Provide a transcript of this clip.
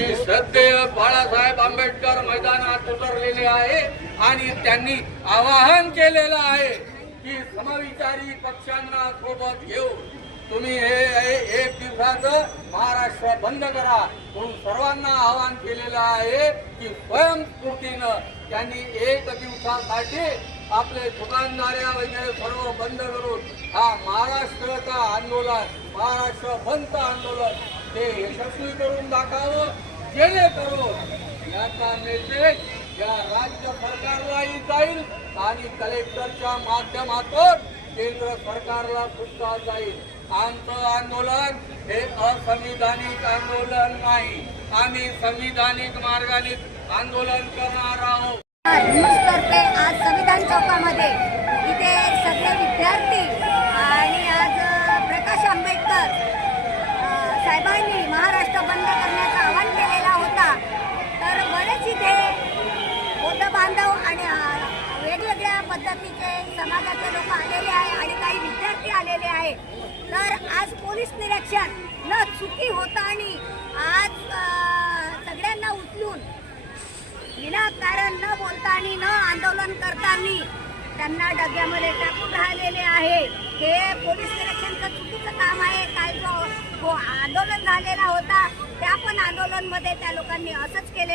की श्रद्धेय बाळासाहेब आंबेडकर मैदानात उतरलेले आहे आणि त्यांनी आवाहन केलेलं आहे की समविचारी पक्षांना सोबत घेऊन तुम्ही हे एक दिवसाचं महाराष्ट्र बंद करा म्हणून सर्वांना आवाहन केलेलं आहे की स्वयंस्फूर्तीनं त्यांनी एक दिवसासाठी आपले दुकानदाऱ्या वगैरे सर्व बंद करून हा महाराष्ट्राचं आंदोलन, महाराष्ट्र बंद आंदोलन ते यशस्वी करून दाखवावं, जेणेकरून याचा मेसेज या राज्य सरकारलाही जाईल आणि कलेक्टरच्या माध्यमातून केंद्र सरकारला सुद्धा जाईल. आमचं आंदोलन हे असंविधानिक आंदोलन नाही, आम्ही संविधानिक मार्गाने आंदोलन करणार आहोत. नमस्कार. आज संविधान चौकामध्ये इथे सगळे विद्यार्थी आणि आज प्रकाश आंबेडकर साहेबांनी महाराष्ट्र बंद करण्याचं आवाहन केलेला होता. तर बरेच इथे बौद्ध बांधव आणि वेगवेगळ्या पद्धतीचे समाजाचे लोक आलेले आहे आणि काही विद्यार्थी आलेले आहे. तर आज पोलीस निरीक्षण न चुकी होता आणि आज सगळ्यांना उचलून विनाकारण न बोलताना न आंदोलन करताना त्यांना डग्यामध्ये टाकून राहिलेले आहे. हे पोलीस निरीक्षणचं चुकीचं काम आहे. काल जो आंदोलन झालेला होता त्या पण आंदोलनमध्ये त्या लोकांनी असंच केले.